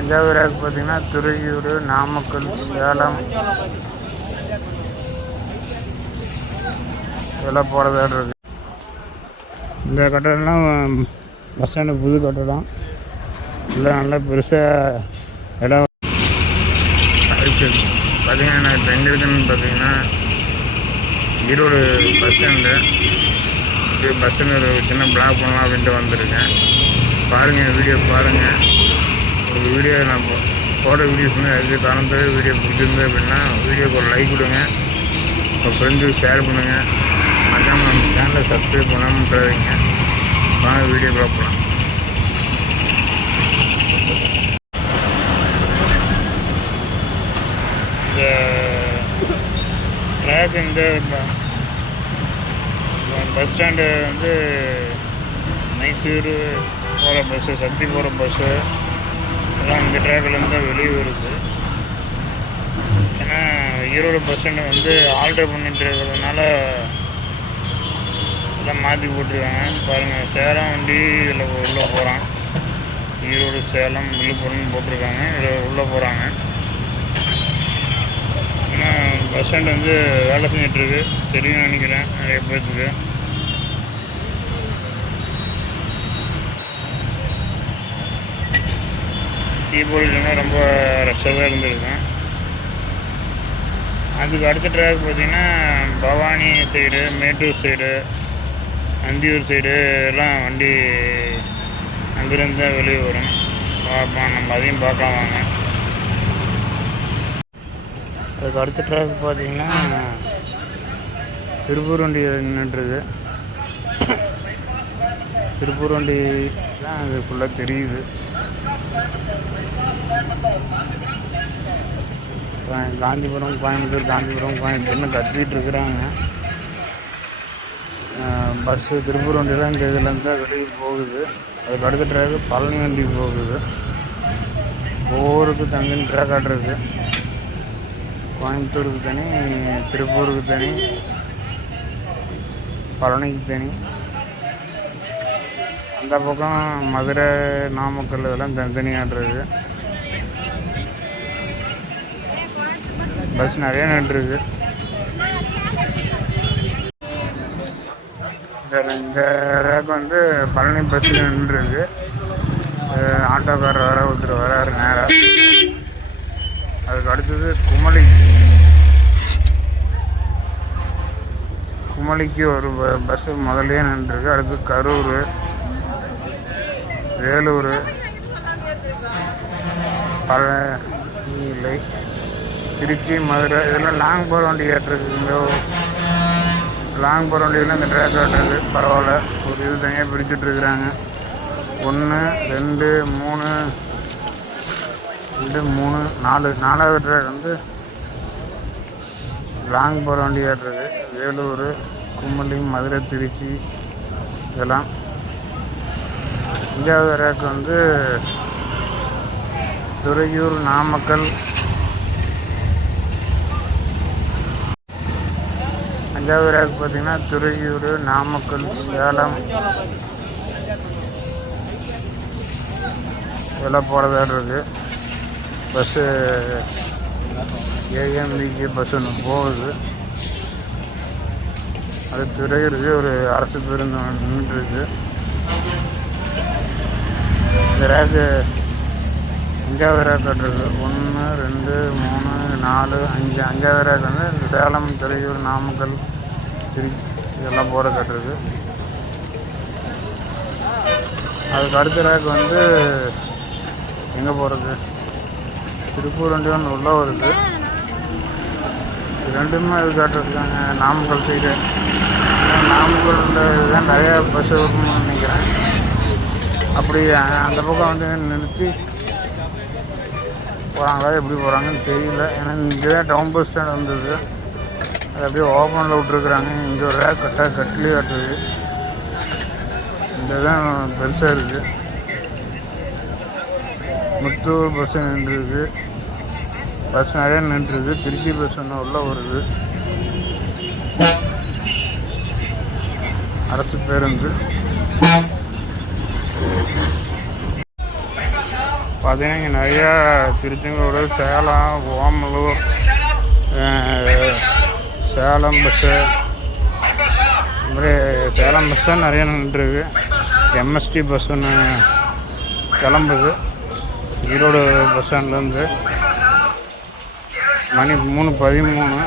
தஞ்சாவூராக rack பார்த்தீங்கன்னா துறையூர் நாமக்கல் சேலம். இதெல்லாம் போகிறதா இருக்கு. இந்த கட்டடம்லாம் பஸ் ஸ்டாண்டு புது கட்டடம். எல்லாம் நல்லா பெருசாக இடம். இருக்குது பார்த்தீங்கன்னா நான் இப்போ எங்கே இருக்குன்னு பார்த்தீங்கன்னா ஈரோடு பஸ் ஸ்டாண்டு. இது பஸ் ஸ்டாண்டு சின்ன பிளாக் பண்ணலாம் அப்படின்ட்டு வந்திருக்கேன். பாருங்கள் வீடியோ பாருங்கள் ஒரு வீடியோ நான் போ- போடுற வீடியோஸ் அதுக்கு தகுந்த வீடியோ பிடிச்சிருந்து அப்படின்னா வீடியோக்கு ஒரு லைக் கொடுங்க. உங்கள் ஃப்ரெண்ட்ஸுக்கு ஷேர் பண்ணுங்கள் மறக்காமல் நம்ம சேனலை சப்ஸ்கிரைப் பண்ணாமல் விட்டுறாதீங்க. வாங்க வீடியோ பார்க்கலாம் இந்த ட்ராக் இந்த பஸ் ஸ்டாண்டு வந்து மைசூர் போகிற பஸ்ஸு சக்தி போகிற பஸ்ஸு அதான் இந்த ட்ராக்லேருந்து தான் வெளியே வருது. ஏன்னா ஈரோடு பஸ் ஸ்டாண்டு வந்து ஆல்டர் பண்ணிட்டு இருக்கிறதுனால எல்லாம் மாற்றி போட்டிருக்காங்க. பாருங்கள் சேலம் வண்டி இதில் உள்ளே போகிறான். ஈரோடு சேலம் விழுப்புரம்னு போட்டிருக்காங்க. இதில் உள்ளே போகிறாங்க. ஏன்னா பஸ் ஸ்டாண்ட் வந்து வேலை செஞ்சிட்ருக்கு தெரியும் நினைக்கிறேன் நிறைய பேர்த்துக்கு. தீபாவளினா ரொம்ப ரஷ்ஷாக தான் இருந்திருக்கேன் அதுக்கு அடுத்த ட்ராக் பார்த்தீங்கன்னா Bhavani side Mettur side Anthiyur side எல்லாம் வண்டி அங்கேருந்து தான் வெளியே வரும். பார்ப்போம் நம்ம அதையும் பார்க்கலாம் வாங்க. அதுக்கு அடுத்த ட்ராக் பார்த்தீங்கன்னா திருப்பூர் வண்டி நின்றுது திருப்பூர் வண்டி தான் அது ஃபுல்லாக தெரியுது. காந்திபுரம் கோயம்புத்தூர் காந்திபுரம் கோயம்புத்தூர்னு கத்திட்டு இருக்கிறாங்க? பஸ்ஸு திருப்பூர் வண்டியெலாம் இந்த இதுலேருந்து தான் வெளியே போகுது. அதுக்கு அடுத்த ட்ராக்கு பழனி வண்டி போகுது. ஒவ்வொருக்கு தனித்தனி ட்ராக் ஆடுறது கோயம்புத்தூருக்கு தனி திருப்பூருக்கு தனி பழனிக்கு தனி. அந்த பக்கம் மதுரை நாமக்கல் இதெல்லாம் தனித்தனியாட்ருக்கு பஸ் நிறைய நின்றுருக்கு. இந்த இந்த ரேக் வந்து பழனி பஸ் நின்றுருக்கு. அஹ் ஆட்டோக்காரர் வர ஒருத்தர் வராரு நேராக அதுக்கு அடுத்தது குமளி. குமளிக்கு ஒரு ப- பஸ்ஸு முதல்லயே நின்றுருக்கு. அடுத்து கரூர். வேலூர். பழனிலை திருச்சி மதுரை இதெல்லாம் லாங் போகிற வண்டி ஏற்றிருக்குங்க லாங் போகிற வண்டியெல்லாம் இந்த ட்ராக் ஓட்டுறது. பரவாயில்ல. ஒரு இது தனியாக பிரிச்சுட்டு இருக்கிறாங்க. ஒன்று ரெண்டு மூணு ரெண்டு மூணு நாலு. நாலாவது ட்ராக் வந்து லாங் போகிற வண்டி ஏற்றுறது வேலூர் கும்பலி மதுரை திருச்சி இதெல்லாம். அஞ்சாவது ரேக் வந்து துறையூர் நாமக்கல் அஞ்சாவது பார்த்தீங்கன்னா துறையூர் நாமக்கல் சேலம். இதெல்லாம் போகிறதா இருக்கு. பஸ்ஸு ஏஎம்பிக்கு பஸ் ஒன்று போகுது. அது துறையூருக்கு ஒரு அரசு பேருந்து நின்றுருக்கு இந்த ரேக்கு அஞ்சாவது ரேக் கட்டுறது ஒன்று ரெண்டு மூணு நாலு அஞ்சு. அஞ்சாவது ரேக் வந்து இந்த சேலம் துறையூர் நாமக்கல் திருச்சி இதெல்லாம் போகிற கட்டுறது. அதுக்கு அடுத்த ரேக் வந்து எங்கே போகிறது திருப்பூர் வண்டி ஒன்று உள்ளே வருது. ரெண்டுமே இது காட்டுறதுக்காங்க. நாமக்கல் சைடு நாமக்கல் இதுதான் நிறையா பஸ் வரும்னு நினைக்கிறேன். அப்படி அந்த பக்கம் வந்து நிறுத்தி போகிறாங்களா எப்படி போகிறாங்கன்னு தெரியல. ஏன்னா இங்கே தான் டவுன் பஸ் ஸ்டாண்ட் வந்தது. அது அப்படியே ஓப்பனில் விட்ருக்குறாங்க இங்கே ஒரு ரேக் கட்டாக கட்டிலே கட்டுது இந்த தான் பெருசாக இருக்குது முத்தூர் பஸ் நின்றுருக்கு. பஸ் நிறைய நின்றுருக்கு. திருச்சி பஸ் ஒன்று உள்ளே வருது. அரசு பேருந்து. பார்த்தீங்கன்னா இங்கே நிறையா திருச்செங்கோடு சேலம் ஓமலூர் சேலம் பஸ்ஸு இந்த மாதிரி சேலம் பஸ் தான் நிறைய நின்றுருக்கு. எம்எஸ்டி பஸ் ஒன்று கிளம்புது. ஈரோடு பஸ் ஸ்டாண்ட்லேருந்து மணி மூணு பதிமூணு.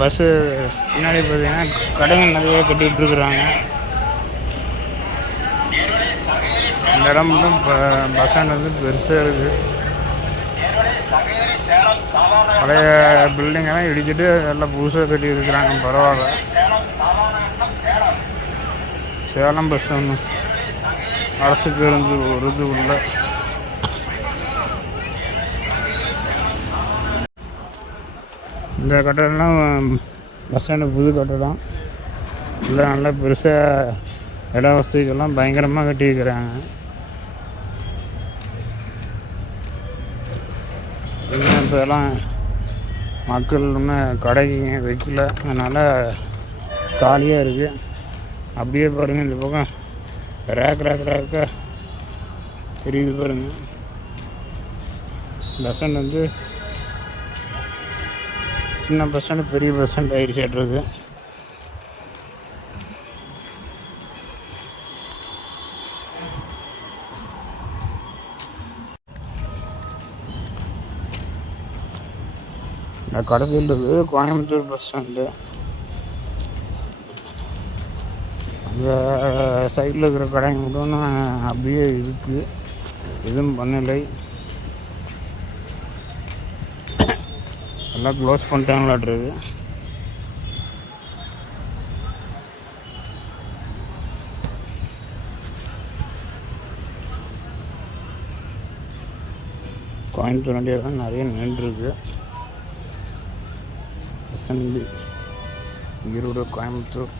பஸ்ஸு பின்னாடி பார்த்தீங்கன்னா கடைகள் நிறைய கட்டிகிட்ருக்குறாங்க இந்த இடம் மட்டும் பஸ் ஸ்டாண்ட் வந்து பெருசாக இருக்குது பழைய பில்டிங்கெல்லாம் இடிச்சிட்டு எல்லாம் புதுசாக கட்டி இருக்கிறாங்க பரவாயில்ல. சேலம் பஸ் ஒன்று அரசு பேருந்து ஒரு இது உள்ள. இந்த கட்டடம்லாம் பஸ் ஸ்டாண்டு புது கட்டடம். இல்லை நல்லா பெருசாக இட வசதிகள்லாம் பயங்கரமாக கட்டியிருக்கிறாங்க இன்னும் இப்போலாம் மக்கள் இன்னும் கடைக்குங்க வைக்கல. அதனால் காலியாக இருக்குது அப்படியே பாருங்கள் இந்த பக்கம் ரேக் ரேக் ரேக்காக தெரியுது பாருங்கள் பஸ் ஸ்டாண்ட் வந்து சின்ன பஸ் ஸ்டாண்டு பெரிய பஸ் ஸ்டாண்ட் ஆகிடுச்சாட்ருக்கு இந்த கடைசியில் இருக்குது கோயம்புத்தூர் பஸ் ஸ்டாண்டு அந்த சைடில் இருக்கிற கடைங்க மட்டும் அப்படியே இருக்குது எதுவும் பண்ணலை எல்லாம் க்ளோஸ் பண்ணிட்டாங்களாட்ருக்கு கோயம்புத்தூர் வண்டியாக தான் நிறைய நின்றுருக்கு எஸ்என்பி ஈரோடு கோயம்புத்தூர்